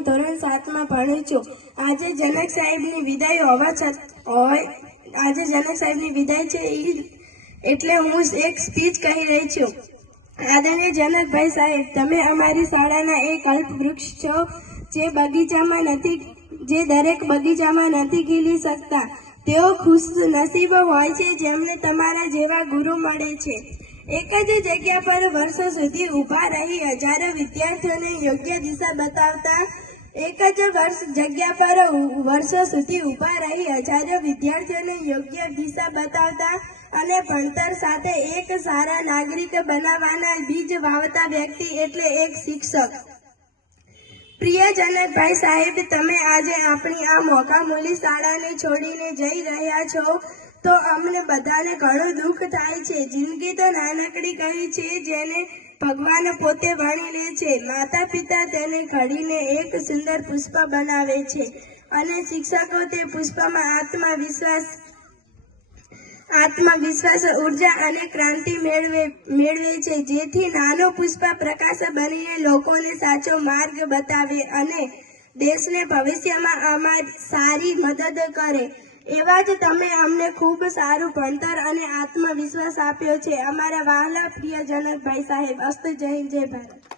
હું ધોરણ સાતમાં ભણું છું. આજે જનક સાહેબની વિદાય હોવા છત, હોય, આજે જનક સાહેબની વિદાય છે એ એટલે હું એક સ્પીચ કહી રહી છું. આદરણીય જનકભાઈ સાહેબ, તમે અમારી શાળાના એક અલ્પ વૃક્ષ છો જે બગીચામાં નથી, જે દરેક બગીચામાં નથી ખીલી શકતા. તેઓ ખુશ નસીબ હોય છે જેમને તમારા જેવા ગુરુ મળે છે. એક જ જગ્યા પર વર્ષો સુધી ઊભા રહી હજારો વિદ્યાર્થીઓને યોગ્ય દિશા બતાવતા એક જ વર્ષ જગ્યા પર વર્ષો સુધી ઊભા રહી હજારો વિદ્યાર્થીઓને યોગ્ય દિશા બતાવતા અને ભણતર સાથે એક સારા નાગરિક બનાવવાના બીજ વાવતા વ્યક્તિ એટલે એક શિક્ષક. પ્રિય જનકભાઈ સાહેબ, તમે આજે આપણી આ મોકામૂલી શાળાને છોડીને જઈ રહ્યા છો, તો અમને બધાને ઘણું દુઃખ થાય છે. જિંદગી તો નાનકડી કહી છે, જેને ભગવાન પોતે વણી લે છે. માતા પિતા તેને ઘડીને એક સુંદર પુષ્પ બનાવે છે અને શિક્ષકો તે પુષ્પમાં આત્મવિશ્વાસ આત્મવિશ્વાસ, ઊર્જા અને ક્રાંતિ મેળવે મેળવે છે. જેથી નાનો પુષ્પ પ્રકાશ બનીને લોકોને સાચો માર્ગ બતાવે અને દેશને ભવિષ્યમાં અમારી સારી મદદ કરે. એવા જ તમે અમને ખૂબ સારું ભણતર અને આત્મવિશ્વાસ આપ્યો છે. અમારા વહાલા પ્રિય જનકભાઈ સાહેબ, અસ્ત જય હિન્દ, જય ભારત.